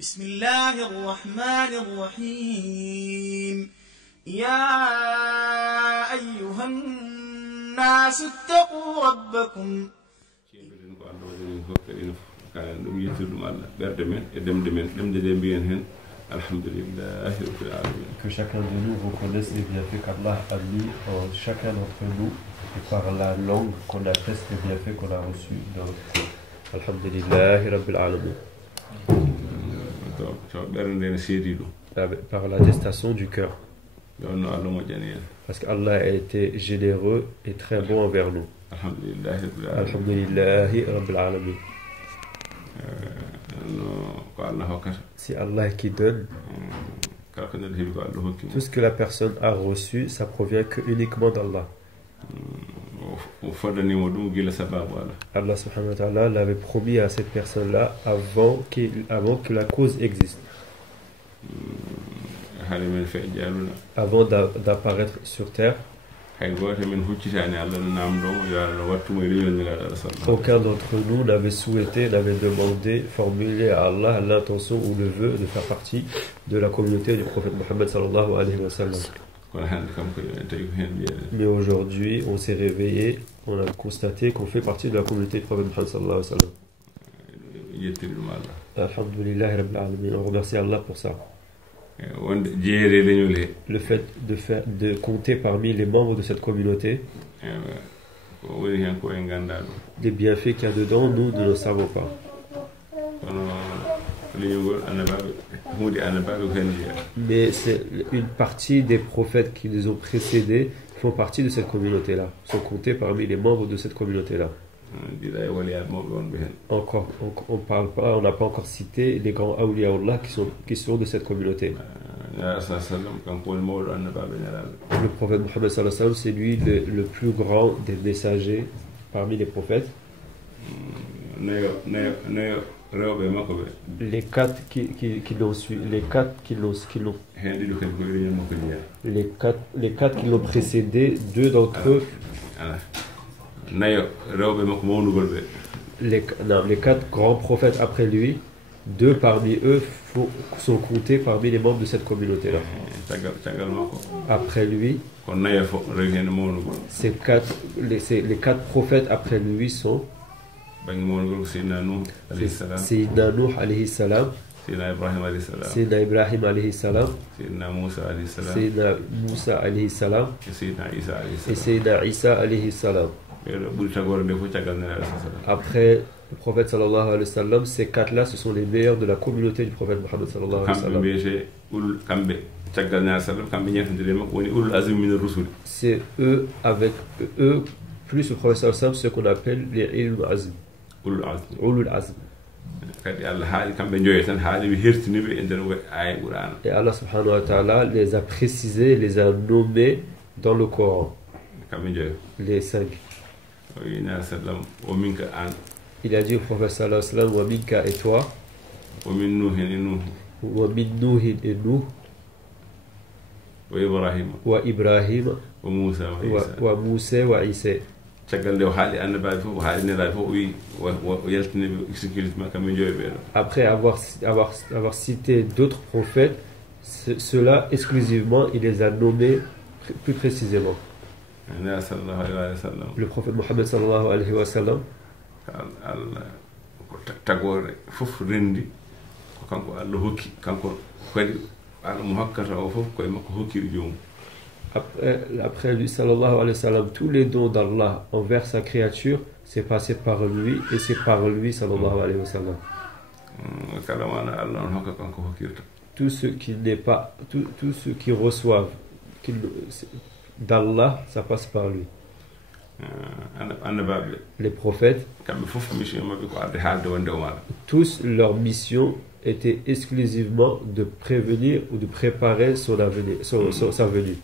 بسم الله الرحمن الرحيم يا أيها الناس اتقوا ربكم Que chacun de nous reconnaisse les bienfaits qu'Allah a mis en chacun d'entre nous et par la langue qu'on atteste les bienfaits qu'on a reçus dans notre corps. Alhamdulillahi Rabbil Alamin. Par l'attestation du cœur. Parce qu'Allah a été généreux et très bon envers nous. Alhamdulillahi Rabbil Alamin. C'est Allah qui donne. Tout ce que la personne a reçu, ça provient que uniquement d'Allah. Allah subhanahu wa ta'ala l'avait promis à cette personne-là avant que la cause existe. Avant d'apparaître sur terre. Aucun d'entre nous n'avait souhaité, n'avait demandé, formulé à Allah l'intention ou le vœu de faire partie de la communauté du prophète Mohammed sallallahu alayhi wa sallam. Mais aujourd'hui, on s'est réveillé, on a constaté qu'on fait partie de la communauté du prophète Mohammed sallallahu alayhi wa sallam. Alhamdulillah Rabbil Alamin. On remercie Allah pour ça. Le fait de compter parmi les membres de cette communauté, les bienfaits qu'il y a dedans, nous ne le savons pas. Mais c'est une partie des prophètes qui les ont précédés qui font partie de cette communauté-là, sont comptés parmi les membres de cette communauté-là. Encore, on parle pas, on n'a pas encore cité les grands awliyaullah qui sont de cette communauté. Le prophète Mohammed sallallahu alayhi wa sallam, c'est lui le plus grand des messagers parmi les prophètes. Les quatre qui l'ont suivi, les quatre qui l'ont précédé, deux d'entre eux. Les quatre grands prophètes après lui, deux parmi eux sont comptés parmi les membres de cette communauté-là. Après lui, les quatre prophètes après lui sont Sayyidina Nuh alayhi salam, Sayyidina Ibrahim alayhi salam, Sayyidina Moussa alayhi salam et Sayyidina Isa alayhi salam. Après le prophète sallallahu alayhi wa sallam, ces quatre-là, ce sont les meilleurs de la communauté du prophète Mohammed sallallahu alayhi wa sallam. C'est eux, avec eux, plus le prophète sallallahu alayhi wa sallam, ce qu'on appelle les Ulul Azm. Ulul Azm. Et Allah subhanahu wa ta'ala les a précisés, les a nommés dans le Coran. Les cinq. Il a dit au prophète sallallahu alayhi wa sallam, wa minka et toi, wa min Nuhin et nous, wa Ibrahim, wa Moussa, wa Isa. Après avoir cité d'autres prophètes, ceux-là exclusivement, il les a nommés plus précisément. Le prophète Mohammed sallallahu alayhi wa sallam, après lui sallallahu alayhi wa sallam, tous les dons d'Allah envers sa créature, c'est passé par lui et c'est par lui sallallahu alayhi wa sallam. Tout ce qui n'est pas, tout ce qui reçoivent d'Allah, ça passe par lui. Les prophètes, tous leur mission était exclusivement de prévenir ou de préparer sa venue,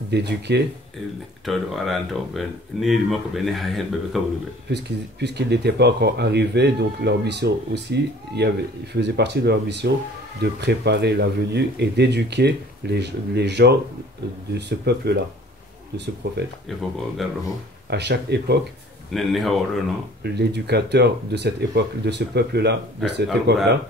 d'éduquer, puisqu'ils n'étaient pas encore arrivés, donc leur mission aussi, il faisait partie de leur mission de préparer la venue et d'éduquer les gens de ce peuple-là, de ce prophète. À chaque époque, l'éducateur de cette époque, de ce peuple-là, de cette époque-là.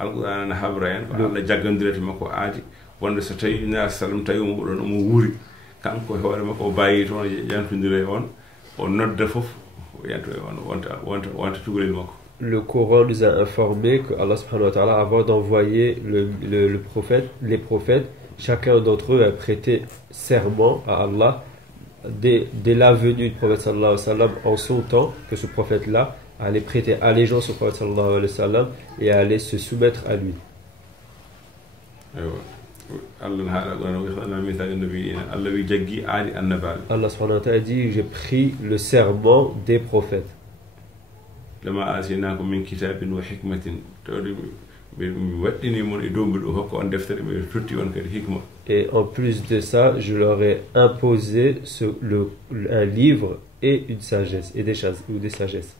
Le Coran nous a informé que Allah subhanahu wa ta'ala, avant d'envoyer les prophètes, chacun d'entre eux a prêté serment à Allah dès la venue du prophète sallallahu alayhi wa sallam, en son temps, que ce prophète-là allait prêter allégeance au prophète sallallahu alayhi wa sallam et allait se soumettre à lui. Allah subhanahu wa ta'ala dit, j'ai pris le serment des prophètes. Et en plus de ça, je leur ai imposé un livre et une sagesse, et des sagesses.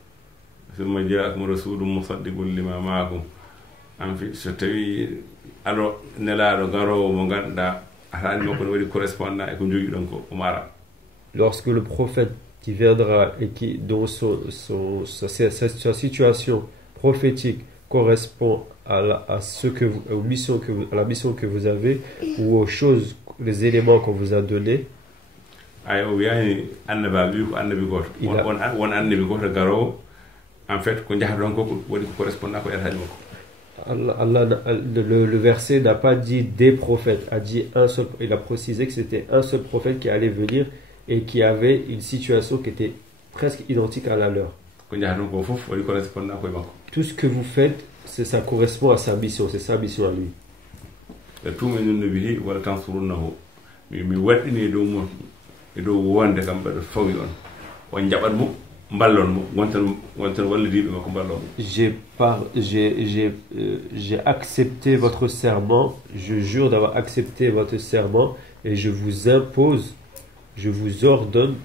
Lorsque le prophète qui viendra et dont sa situation prophétique correspond à la mission que vous avez, ou aux choses, les éléments qu'on vous a donnés, le verset n'a pas dit des prophètes, il a précisé que c'était un seul prophète qui allait venir et qui avait une situation qui était presque identique à la leur. Tout ce que vous faites, ça correspond à sa mission, c'est sa mission à lui. J'ai accepté votre serment, je jure d'avoir accepté votre serment, et je vous impose, je vous ordonne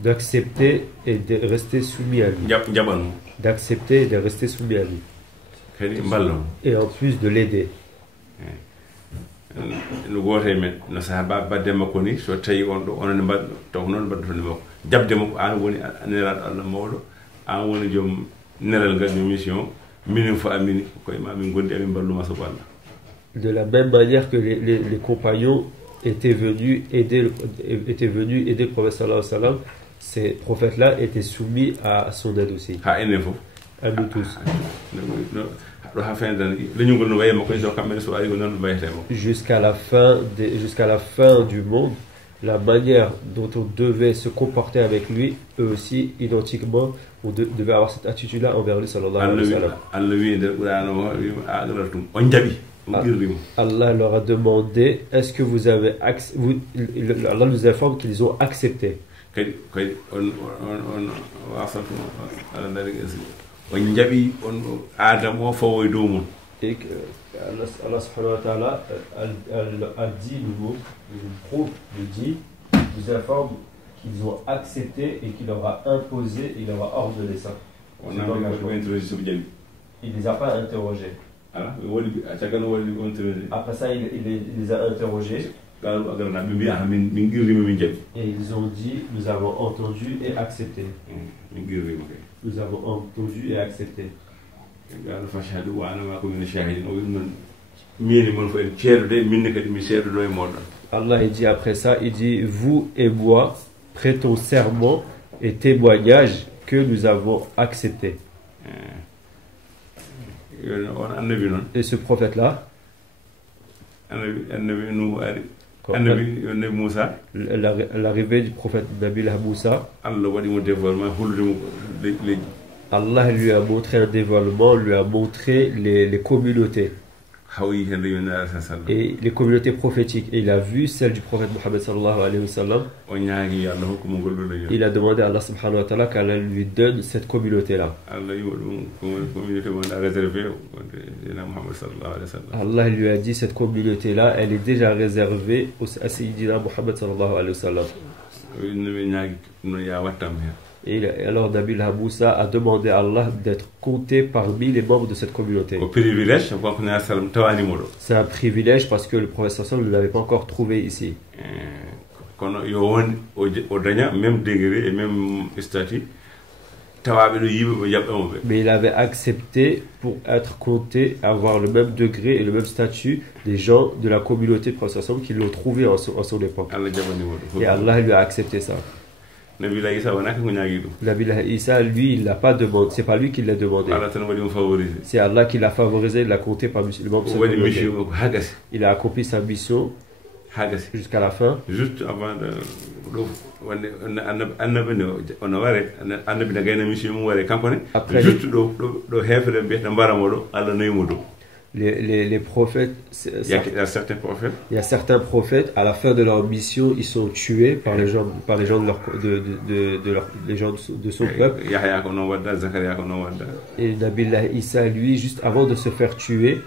d'accepter et de rester soumis à lui. D'accepter et de rester soumis à lui. Et en plus de l'aider. De la même manière que les compagnons étaient venus aider le prophète sallallahu alayhi wa sallam, ces prophètes-là étaient soumis à son aide aussi. À nous tous. Jusqu'à la fin du monde, la manière dont on devait se comporter avec lui, eux aussi, identiquement, on devait avoir cette attitude-là envers lui sallallahu alayhi wa sallam. Allah leur a demandé, est-ce que vous avez Allah nous informe qu'ils ont accepté. Et que Allah subhanahu wa ta'ala a dit, nous informe qu'ils ont accepté et qu'il leur a imposé, il leur a ordonné ça. Il ne les a pas interrogés. Après ça, il les a interrogés. Et ils ont dit, nous avons entendu et accepté. Nous avons entendu et accepté. Allah dit après ça, il dit, vous et moi prêtons serment et témoignage que nous avons accepté. Et ce prophète-là, l'arrivée du prophète Nabi Moussa, Allah lui a montré un dévoilement, lui a montré les communautés et les communautés prophétiques, et il a vu celle du prophète Mohammed sallallahu alayhi wa sallam. Il a demandé à Allah subhanahu wa ta'ala qu'Allah lui donne cette communauté-là. Allah lui a dit, cette communauté-là, elle est déjà réservée à Sayyidina Mohammed sallallahu alayhi wa sallam. Et alors Nabi Moussa a demandé à Allah d'être compté parmi les membres de cette communauté. C'est un privilège parce que le prophète sallallahu ne l'avait pas encore trouvé ici. même degré et même statut. Mais il avait accepté pour être compté, avoir le même degré et le même statut des gens de la communauté de Prophète qui l'ont trouvé en son époque. Et Allah lui a accepté ça. Nabi Isa, lui, il l'a pas demandé. C'est pas lui qui l'a demandé. C'est Allah qui l'a favorisé, il l'a compté parmi les membres de sa communauté. Il a accompli sa mission jusqu'à la fin. Juste avant de les prophètes, il y a certains prophètes, à la fin de leur mission, ils sont tués par les gens de son peuple. Et Nabi Isa, lui, juste avant de se faire tuer,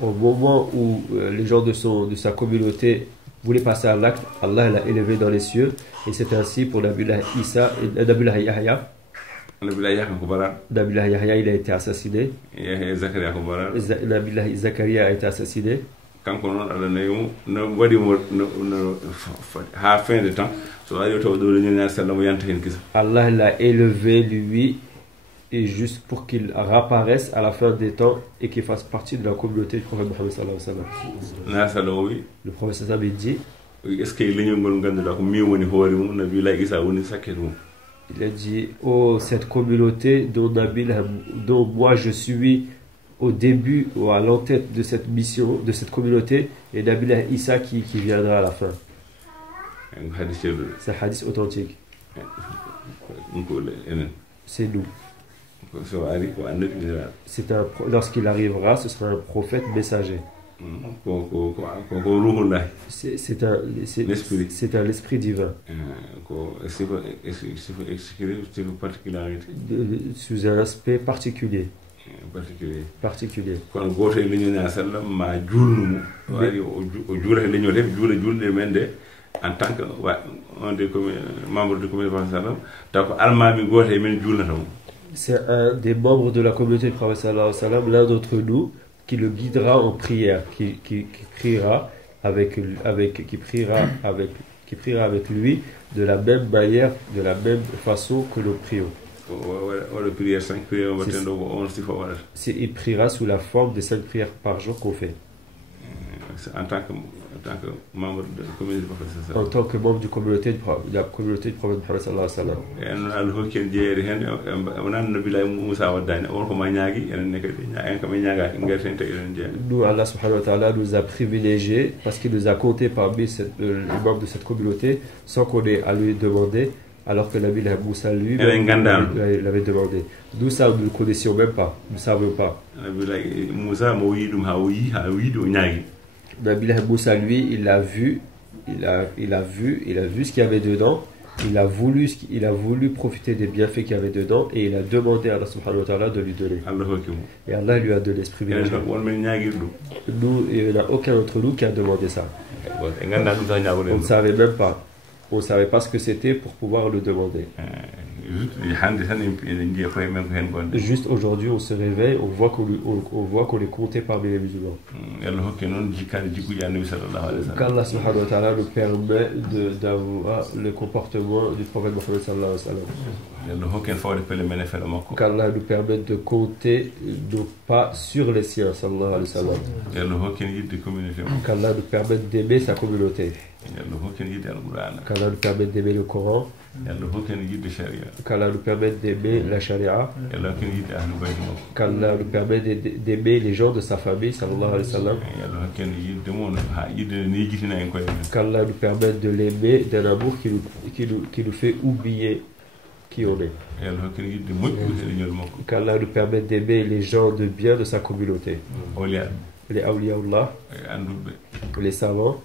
au moment où les gens de sa communauté voulaient passer à l'acte, Allah l'a élevé dans les cieux, et c'est ainsi pour Nabi Isa et Nabi Yahya. Nabi Yahya, il a été assassiné. Nabi Zakaria a été assassiné. Allah l'a élevé lui, et juste pour qu'il réapparaisse à la fin des temps et qu'il fasse partie de la communauté du prophète Mohammed sallallahu alayhi wa sallam. Le prophète sallallahu alayhi wa sallam il a dit, oh, cette communauté dont moi je suis au début ou à l'entête de cette mission, de cette communauté, et Nabi Isa qui viendra à la fin. C'est un hadith authentique. C'est nous. Lorsqu'il arrivera, ce sera un prophète messager. C'est un esprit divin. Sous un aspect particulier. En tant que membre de c'est un des membres de la communauté du prophète sallallahu alayhi wa sallam, l'un d'entre nous, qui le guidera en prière, qui priera avec lui de la même manière, de la même façon que nous prions. Il priera sous la forme des 5 prières par jour qu'on fait. En tant que membre de la communauté du prophète. En tant que membre de la communauté du prophète Mohammed sallallahu alayhi wa sallam. Nous, Allah subhanahu wa ta'ala nous a privilégiés parce qu'il nous a compté parmi les membres de cette communauté sans qu'on ait à lui demander, alors que Nabi Moussa lui l'avait demandé. Nous, ça, nous ne connaissions même pas, nous ne savions pas. Nabi Moussa, lui, il a vu ce qu'il y avait dedans. Il a voulu profiter des bienfaits qu'il y avait dedans et il a demandé à Allah subhanahu wa ta'ala de lui donner. Et Allah lui a donné ce privilège. Nous, il n'y en a aucun d'entre nous qui a demandé ça. On ne savait même pas. On ne savait pas ce que c'était pour pouvoir le demander. Juste aujourd'hui, on se réveille, on voit qu'on est compté parmi les musulmans. Qu'Allah subhanahu wa ta'ala nous permet d'avoir le comportement du prophète Mohammed sallallahu alayhi wa sallam. Qu'Allah nous permet de compter nos pas sur les siens sallallahu alayhi wa sallam. Qu'Allah nous permette d'aimer sa communauté. Qu'Allah nous permette d'aimer le Coran. Qu'Allah nous permette d'aimer la charia. Qu'Allah nous permette d'aimer les gens de sa famille sallallahu alayhi wa sallam. Qu'Allah nous permette de l'aimer d'un amour qui nous fait oublier qui on est. Qu'Allah nous permette d'aimer les gens de bien de sa communauté. Les awliyaullah, les savants.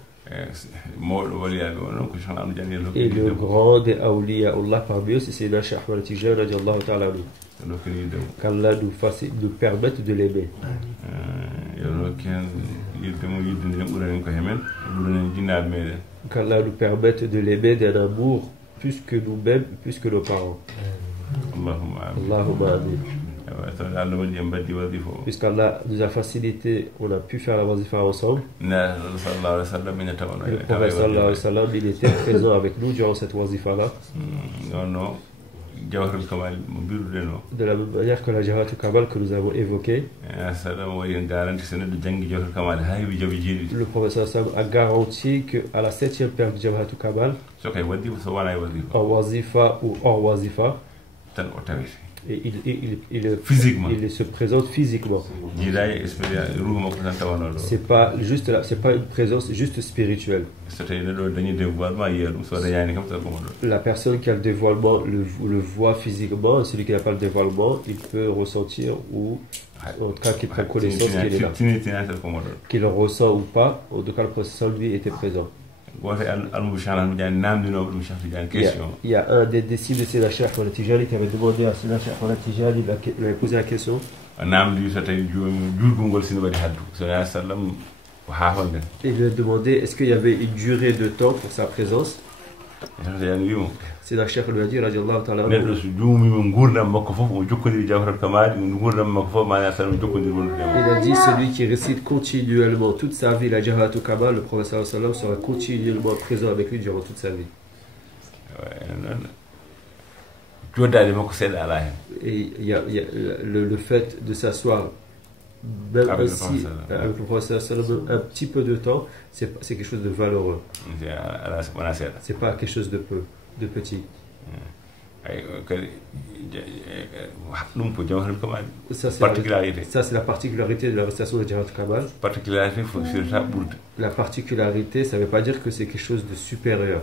Et le grand des awliyaullah parmi eux, c'est Sayyidina Cheikh Ahmad Tijani radiallahu ta'ala anhu. Qu'Allah nous permette de l'aimer. Qu'Allah nous permette de l'aimer d'un amour plus que nous-mêmes, plus que nos parents. Allahumma amin. Puisqu'Allah nous a facilité, on a pu faire la wazifa ensemble. Le prophète sallallahu alayhi wa sallam, il était présent avec nous durant cette wazifa-là. De la même manière que la Jawharatul Kamal que nous avons évoquée, le professeur Sam a garanti qu'à la 7e période de Jawharatul Kamal, en wazifa ou hors wazifa, et il se présente physiquement. C'est pas juste c'est pas une présence juste spirituelle. La personne qui a le dévoilement le voit physiquement, celui qui n'a pas le dévoilement, il peut ressentir ou en tout cas qu'il prend connaissance qu'il est là. Qu'il le ressent ou pas, en tout cas le processeur lui était présent. Il y a un des disciples de Sayyidina Cheikh Ahmad Tijani qui avait demandé à Sayyidina Cheikh Ahmad Tijani, il lui avait posé la question. Il lui a demandé est-ce qu'il y avait une durée de temps pour sa présence. Sayyidina Cheikh lui a dit radiallahu ta'ala anhu, il a dit celui qui récite continuellement toute sa vie la Jawharatul Kamal, le professeur sallam sera continuellement présent avec lui durant toute sa vie. Et il y a le fait de s'asseoir même ainsi avec le professeur sallam un petit peu de temps, c'est quelque chose de valeureux. C'est pas quelque chose de petit. Ça c'est la particularité de la récitation de Jawharatul Kamal. La particularité, ça ne veut pas dire que c'est quelque chose de supérieur.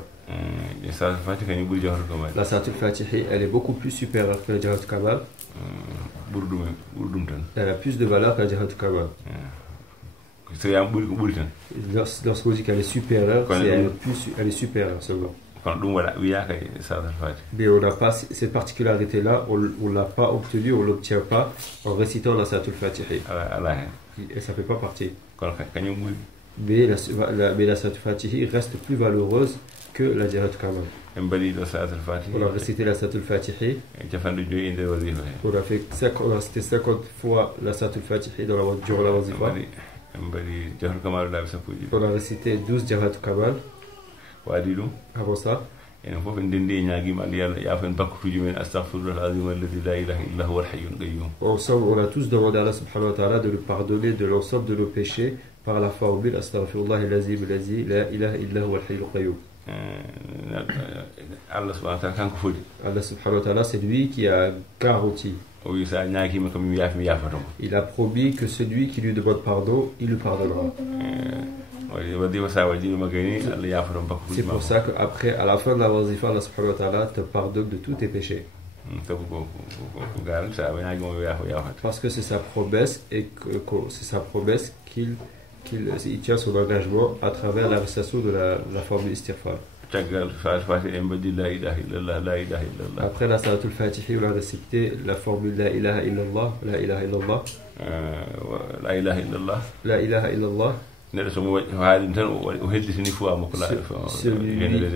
La Salatul Fatihi, elle est beaucoup plus supérieure que la Jawharatul Kamal. Elle a plus de valeur que la Jawharatul Kamal. Lorsqu'on dit qu'elle est supérieure, elle est supérieure seulement. Mais on n'a pas cette particularité-là, on ne l'a pas obtenue, on ne l'obtient pas en récitant la Salatul Fatihi. Et ça ne fait pas partie. Mais la Salatul Fatihi reste plus valeureuse que la Jawharatul Kamal. On a récité la Salatul Fatihi. On a récité 50 fois la Salatul Fatihi durant la wazifa. On a récité 12 Jawharatul Kamal. Avant ça, ensemble, on a tous demandé à Allah subhanahu wa ta'ala de nous pardonner de l'ensemble de nos péchés par la formule Astaghfirullah al-Azim al-Lazi la ilaha illa huwa al-hayyul qayyum. Allah subhanahu wa ta'ala, c'est lui qui a garanti. Il a promis que celui qui lui demande pardon, il lui pardonnera. C'est pour ça qu'après, à la fin de la wazifa, Allah subhanahu wa ta'ala te pardonne de tous tes péchés. Parce que c'est sa promesse et c'est sa promesse qu'il tient son engagement à travers la récitation de la formule istighfar. Après la Salatul Fatihi, on a récité la formule La ilaha illallah, La ilaha illallah, La ilaha illallah, La ilaha illallah.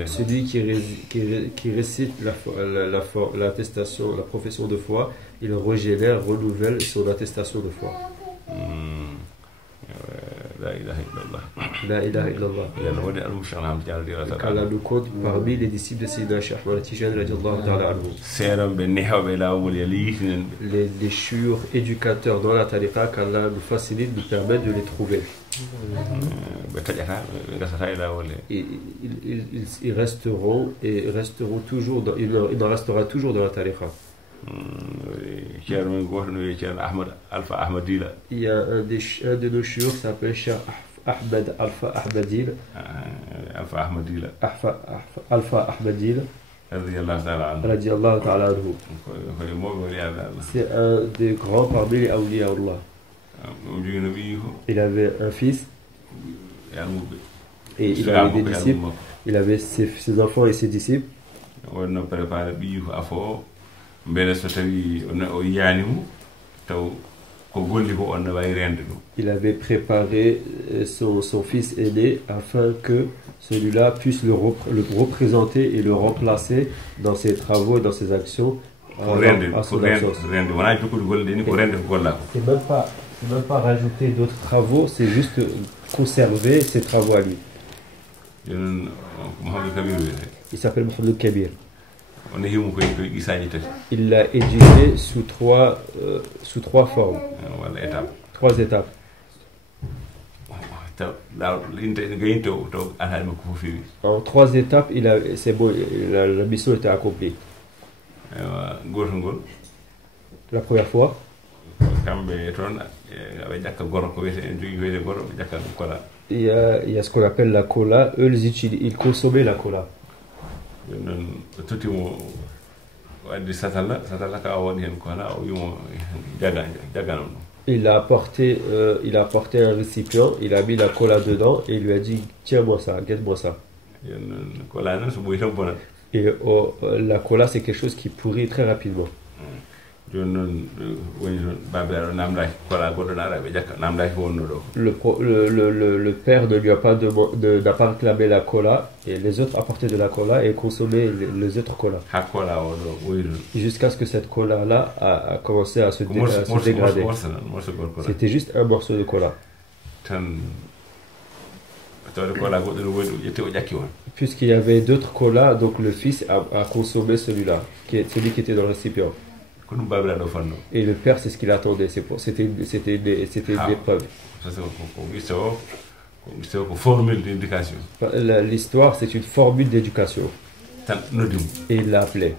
Celui qui récite l'attestation, la profession de foi, il renouvelle son attestation de foi. La ilaha illallah. La ilaha illallah. Allah nous compte parmi les disciples de Sayyidina Cheikh Ahmad Tijani radiallahu ta'ala anhu. Les churs éducateurs dans la tariqa, qu'Allah nous facilite, nous permet de les trouver. Ils resteront toujours il en restera toujours dans la tariqa. Il y a un de nos churs qui s'appelle Cheikh Ahmed Alpha Ahmadil. Alpha Ahmadil. Radiallahu ta'ala anhu. C'est un des grands parmi les awliya Allah. Il avait un fils et il avait des disciples. Il avait ses enfants et ses disciples. Il avait préparé son fils aîné afin que celui-là puisse le représenter et le remplacer dans ses travaux et dans ses actions C'est même pas rajouter d'autres travaux, c'est juste conserver ses travaux à lui. Il s'appelle Mohamed Kabir. Il l'a éduqué sous trois formes, 3 étapes. En 3 étapes, c'est bon, la mission était accomplie. La première fois, il y a ce qu'on appelle la cola. Eux, ils consommaient la cola. Il a apporté un récipient, il a mis la cola dedans et il lui a dit tiens-moi ça, guette-moi ça. Et la cola, c'est quelque chose qui pourrit très rapidement. Le père ne lui a pas n'a pas réclamé la cola et les autres apportaient de la cola et consommaient les autres colas. Jusqu'à ce que cette cola-là a commencé à se dégrader. C'était juste un morceau de cola. Puisqu'il y avait d'autres colas, donc le fils a consommé celui-là, celui qui était dans le récipient. Et le père, c'est ce qu'il attendait. C'était une épreuve. L'histoire, c'est une formule d'éducation. Et il l'a appelé.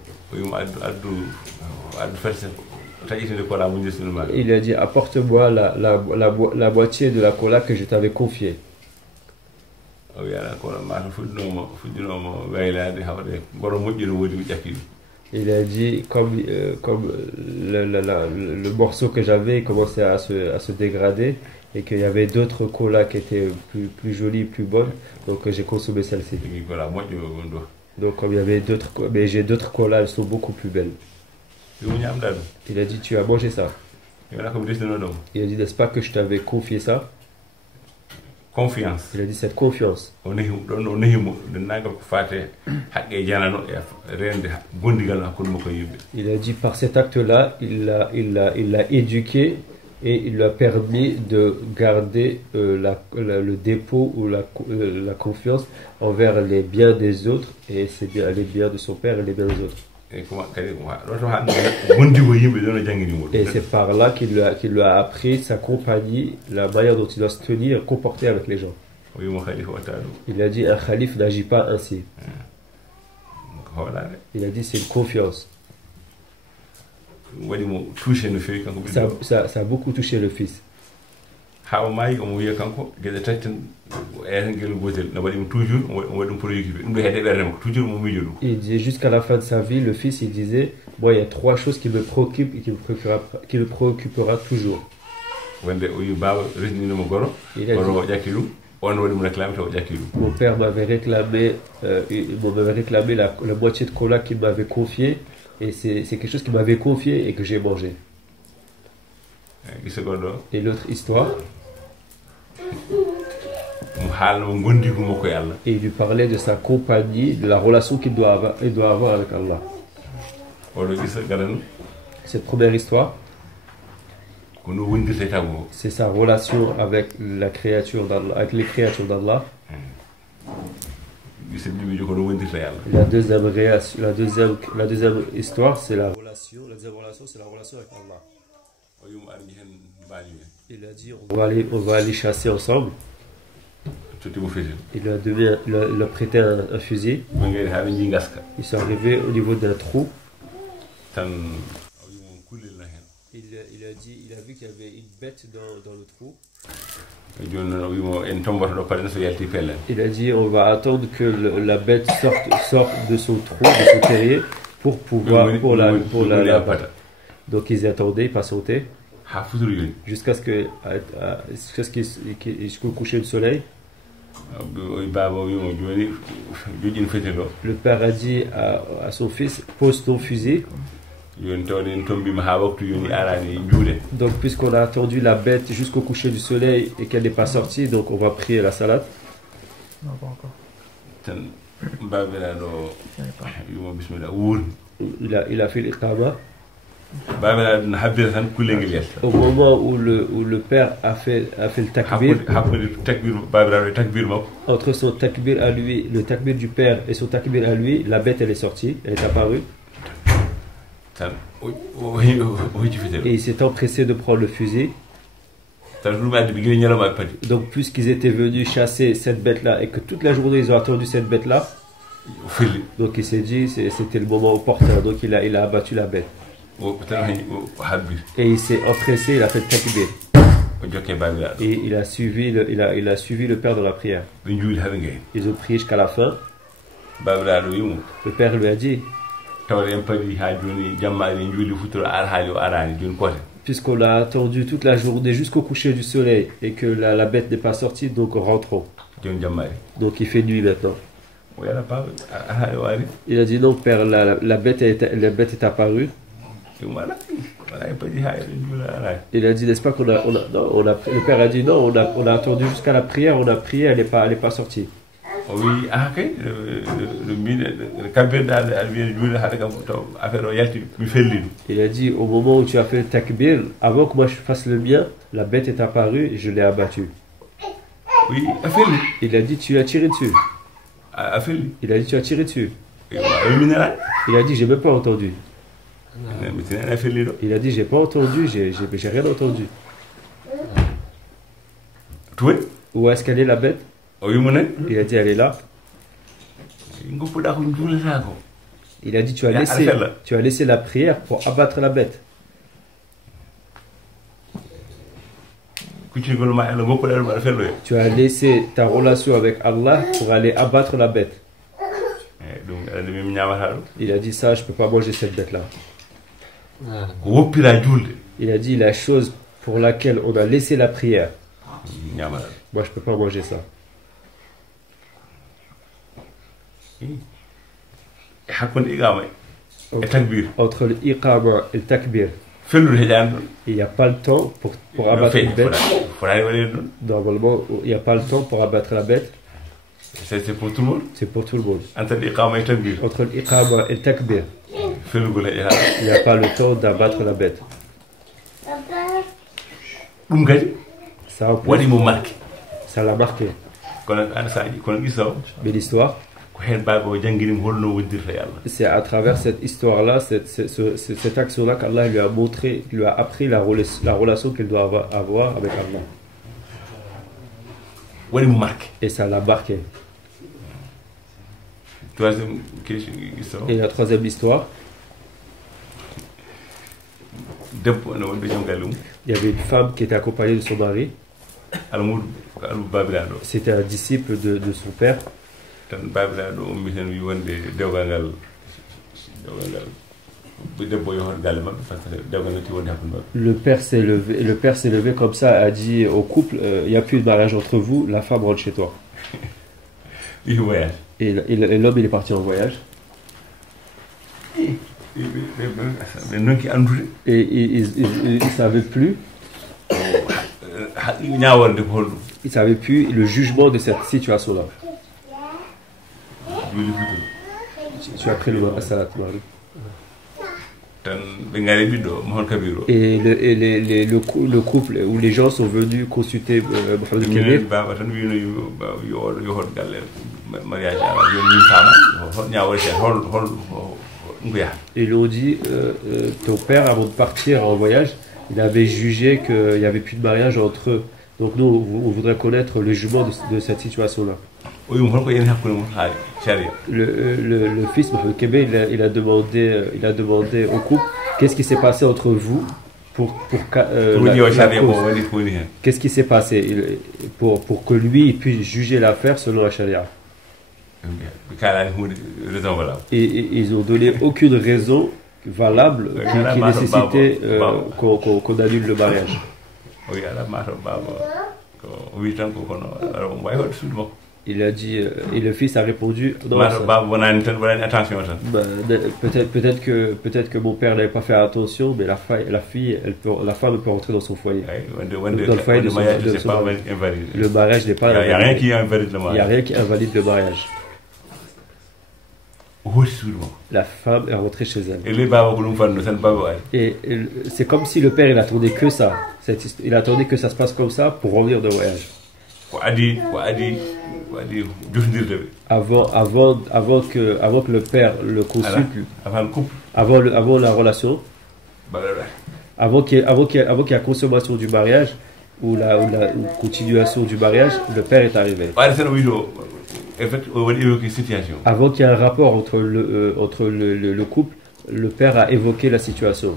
Il a dit apporte-moi la moitié de la cola que je t'avais confiée. Il a dit comme le morceau que j'avais commençait à se dégrader et qu'il y avait d'autres colas qui étaient plus jolies, plus bonnes, donc j'ai consommé celle-ci. Donc comme il y avait d'autres, mais j'ai d'autres colas, elles sont beaucoup plus belles. Il a dit tu as mangé ça. Il a dit n'est-ce pas que je t'avais confié ça? Confiance. Il a dit cette confiance. Il a dit par cet acte-là, il l'a éduqué et il lui a permis de garder le dépôt ou la confiance envers les biens des autres et les biens de son père et les biens des autres. Et c'est par là qu'il lui a appris sa compagnie, la manière dont il doit se tenir, comporter avec les gens. Il a dit un calife n'agit pas ainsi. Il a dit c'est une confiance. Ça a beaucoup touché le fils. Il disait jusqu'à la fin de sa vie, le fils il disait moi il y a 3 choses qui me préoccupent et qui me préoccupera toujours. Mon père m'avait réclamé la moitié de cola qu'il m'avait confié et c'est quelque chose qu'il m'avait confié et que j'ai mangé. Et l'autre histoire, et il lui parlait de sa compagnie, de la relation qu'il doit avoir avec Allah. Cette première histoire, c'est sa relation avec les créatures d'Allah. La deuxième histoire, c'est la relation avec Allah. Il a dit on va aller chasser ensemble. Il a prêté un fusil. Ils sont arrivés au niveau d'un trou. Il a vu qu'il y avait une bête dans le trou. Il a dit on va attendre que la bête sorte de son trou, de son terrier pour la battre. Donc ils attendaient, ils patientaient jusqu'à ce qu'au coucher du soleil. Le père a dit à son fils pose ton fusil. Donc puisqu'on a attendu la bête jusqu'au coucher du soleil et qu'elle n'est pas sortie, donc on va prier la salade. Non, pas encore. Il a fait l'iqama. Au moment où le père a fait le takbir, entre son takbir à lui, le takbir du père et son takbir à lui, la bête elle est sortie, elle est apparue. Et il s'est empressé de prendre le fusil. Donc puisqu'ils étaient venus chasser cette bête-là et que toute la journée ils ont attendu cette bête-là, donc il s'est dit c'était le moment opportun, donc il a abattu la bête. Et il s'est empressé, il a fait le takbir. Et il a suivi le père dans la prière. Ils ont prié jusqu'à la fin. Le père lui a dit, puisqu'on a attendu toute la journée jusqu'au coucher du soleil et que la bête n'est pas sortie, donc rentrons. Donc il fait nuit maintenant. Il a dit non père, la bête est apparue. Il a dit n'est-ce pas le père a dit non, on a attendu jusqu'à la prière, on a prié, elle n'est pas sortie. Il a dit au moment où tu as fait le takbir, avant que moi je fasse le mien, la bête est apparue et je l'ai abattue. Il a dit tu as tiré dessus. Il a dit tu as tiré dessus. Il a dit j'ai même pas entendu. Il a dit j'ai pas entendu, j'ai rien entendu. Où est-ce qu'elle est la bête? Il a dit elle est là. Il a dit tu as laissé la prière pour abattre la bête. Tu as laissé ta relation avec Allah pour aller abattre la bête. Il a dit ça, je peux pas manger cette bête là. Il a dit la chose pour laquelle on a laissé la prière, moi je peux pas manger ça. Entre le iqama et le takbir, il n'y a pas le temps pour abattre une bête. Normalement il n'y a pas le temps pour abattre la bête. C'est pour tout le monde. C'est pour tout le monde. Entre l'iqama et le takbir, il n'y a pas le temps d'abattre la bête. Ça l'a marqué. Mais l'histoire, c'est à travers cette histoire-là, cette action-là qu'Allah lui a montré, lui a appris la relation qu'il doit avoir avec Allah. Et ça l'a marqué. Et la troisième histoire, il y avait une femme qui était accompagnée de son mari. C'était un disciple de son père. Le père s'est levé comme ça, a dit au couple, il n'y a plus de mariage entre vous, la femme rentre chez toi. Et l'homme il est parti en voyage. Et il ne savait plus. Il savait plus le jugement de cette situation-là. Tu as pris le salat, Marie. Et le couple où les gens sont venus consulter Mohamed Kébé. Ils lui ont dit ton père avant de partir en voyage, il avait jugé qu'il n'y avait plus de mariage entre eux. Donc nous on voudrait connaître le jugement de cette situation-là. Le fils Mohamed Kébé, il a demandé au couple qu'est-ce qui s'est passé entre vous qu'est-ce qui s'est passé pour que lui puisse juger l'affaire selon la charia. Et ils ont donné aucune raison valable qui nécessitait qu'on annule le mariage. Il a dit, et le fils a répondu non, peut-être que mon père n'avait pas fait attention, mais la femme peut rentrer dans son foyer. Dans le foyer de son mari. Le mariage n'est pas. Il n'y a rien qui invalide le mariage. La femme est rentrée chez elle. Et c'est comme si le père il attendait que ça. Il attendait que ça se passe comme ça pour revenir de voyage. Avant que le père le consulte, avant la relation, avant qu'il y ait la consommation du mariage ou la continuation du mariage, le père est arrivé. Avant qu'il y ait un rapport entre le couple, le père a évoqué la situation.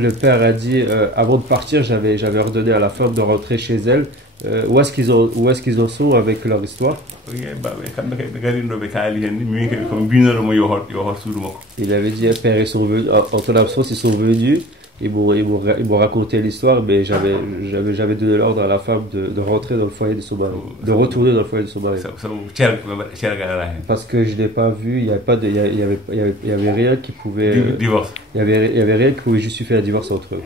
Le père a dit, avant de partir, j'avais ordonné à la femme de rentrer chez elle. Où est-ce qu'ils en sont avec leur histoire? Il avait dit, père, ils sont venus, en ton absence, ils sont venus. Ils m'ont raconté l'histoire, mais j'avais donné l'ordre à la femme de rentrer dans le foyer de son mari, de retourner dans le foyer de son mari. Parce que je n'ai pas vu, il y avait rien qui pouvait. Il y avait rien qui pouvait justifier un divorce entre eux.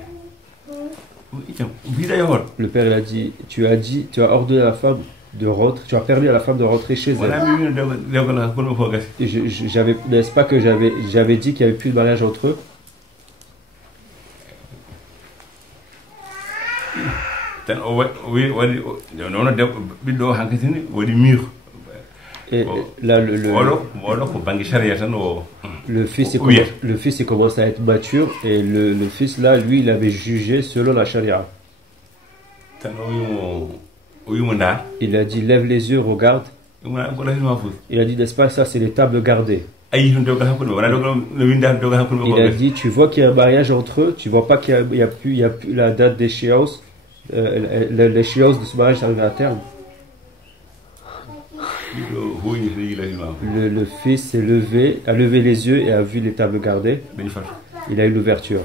Le père il a dit, tu as ordonné à la femme de rentrer, tu as permis à la femme de rentrer chez elle. N'est-ce pas que j'avais dit qu'il n'y avait plus de mariage entre eux? Et là, le fils il commence à être mature et le fils là, lui, il avait jugé selon la charia. Il a dit, lève les yeux, regarde. Il a dit, n'est-ce pas, ça c'est les tables gardées. Il a dit, tu vois qu'il y a un mariage entre eux, tu vois pas qu'il y a plus la date d'échéance, l'échéance de ce mariage arrive à terme. Le fils s'est levé, a levé les yeux et a vu les tables gardées. Il a eu l'ouverture.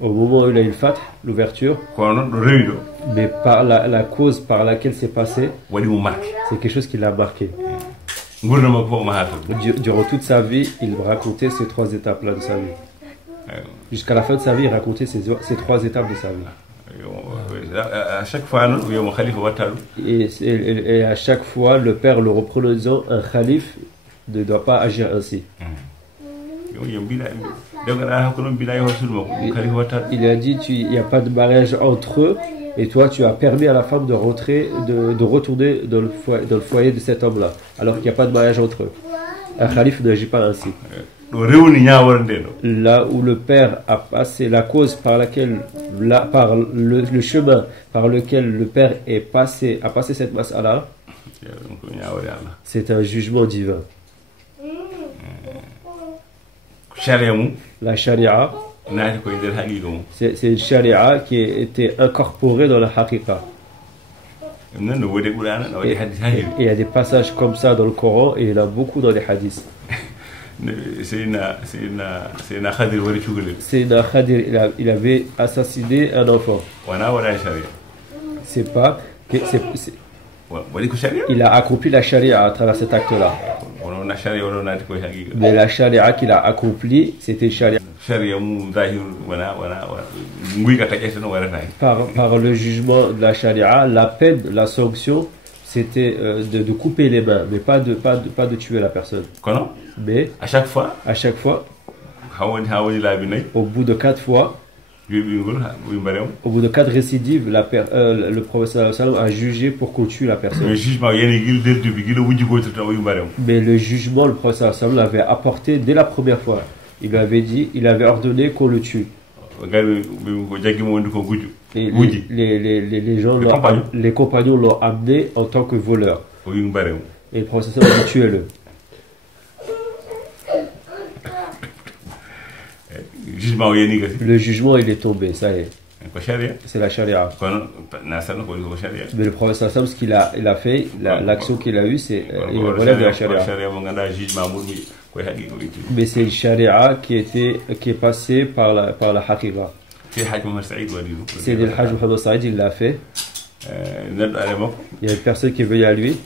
Au moment où il a eu le fatr, l'ouverture, mais par la cause par laquelle c'est passé, c'est quelque chose qui l'a marqué. Durant toute sa vie, il racontait ces 3 étapes-là de sa vie. Jusqu'à la fin de sa vie, il racontait ces 3 étapes de sa vie. À chaque fois, et à chaque fois, le père le reprenait en disant, un calife ne doit pas agir ainsi. Il a dit, il n'y a pas de mariage entre eux, et toi tu as permis à la femme de retourner dans le foyer de cet homme-là, alors qu'il n'y a pas de mariage entre eux. Un calife n'agit pas ainsi. Là où le père a passé la cause par laquelle, par le chemin par lequel le père a passé cette masse-là, c'est un jugement divin. La charia, c'est une charia qui a été incorporée dans la haqiqa. Et il y a des passages comme ça dans le Coran et il y en a beaucoup dans les hadiths. Sayyidina Khadir, il avait assassiné un enfant. C'est pas il a accompli la charia à travers cet acte-là. Mais la charia qu'il a accompli, c'était charia. Par le jugement de la charia, la peine, la sanction, c'était de couper les mains, mais pas de tuer la personne. Mais à chaque fois, au bout de 4 fois, au bout de 4 récidives, le prophète a jugé pour qu'on tue la personne. Mais le jugement, le prophète l'avait apporté dès la première fois. Il avait dit, il avait ordonné qu'on le tue. Et les compagnons l'ont amené en tant que voleur. Et le prophète a dit, tuez-le. Le jugement il est tombé, ça y est. C'est la charia. Mais le prophète ce qu'il a fait, l'action qu'il a eue, c'est il relève de la charia. Mais c'est une charia qui est passée par la haqiqa. C'est le Hajj Mohamed Saïd, il l'a fait. Il y a une personne qui est venue à lui.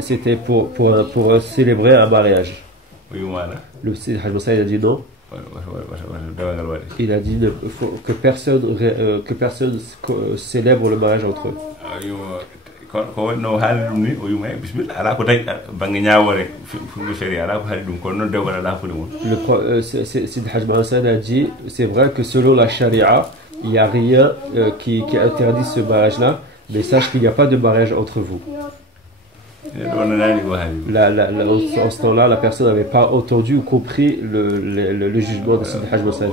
C'était pour célébrer un mariage. Le Sidi Hadj Moussa, il a dit non. Il a dit que personne célèbre le mariage entre eux. Sidi Hadj Moussa a dit, c'est vrai que selon la charia, il n'y a rien qui interdit ce mariage-là, mais sache qu'il n'y a pas de mariage entre vous. En ce temps-là, la personne n'avait pas entendu ou compris le jugement de Sidi Hadj Moussa.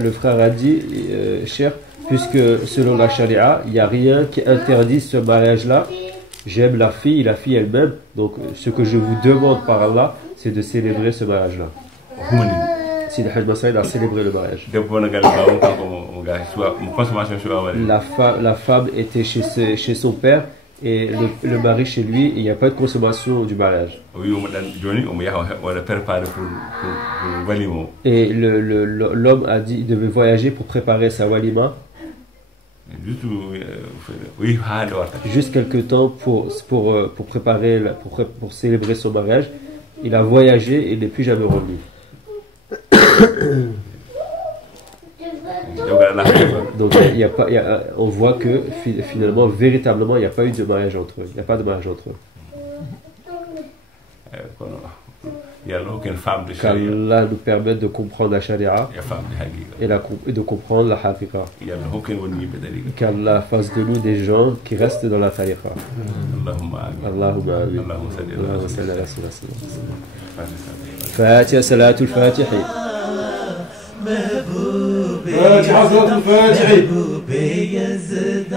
Le frère a dit, cher, puisque selon la charia, il n'y a rien qui interdit ce mariage-là. J'aime la fille et la fille elle-même, donc ce que je vous demande par Allah, c'est de célébrer ce mariage-là. Sidi Hadj Moussa a célébré le mariage. La femme était chez son père et le mari chez lui, et il n'y a pas de consommation du mariage. Et l'homme a dit qu'il devait voyager pour préparer sa walima. Juste quelques temps pour préparer, pour célébrer son mariage. Il a voyagé et il n'est plus jamais revenu. Donc on voit que finalement, véritablement, il n'y a pas eu de mariage entre eux. Il n'y a pas de mariage entre eux. Qu'Allah nous permette de comprendre la charia et de comprendre la haqiqa. Qu'Allah fasse de nous des gens qui restent dans la tariqa. Allahumma amin. Allahumma salli ala sayyidina. Fatiha salatul fatihi. فاتحة صلاة الفاتح محبوبي يزداد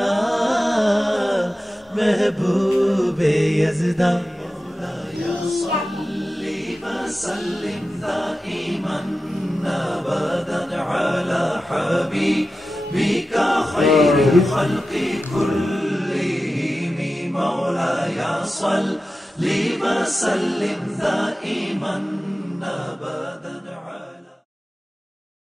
محبوبي يزداد يا صلي وسلم دائما أبدا على حبيبك خير الخلق كلهم مولاي صل وسلم دائما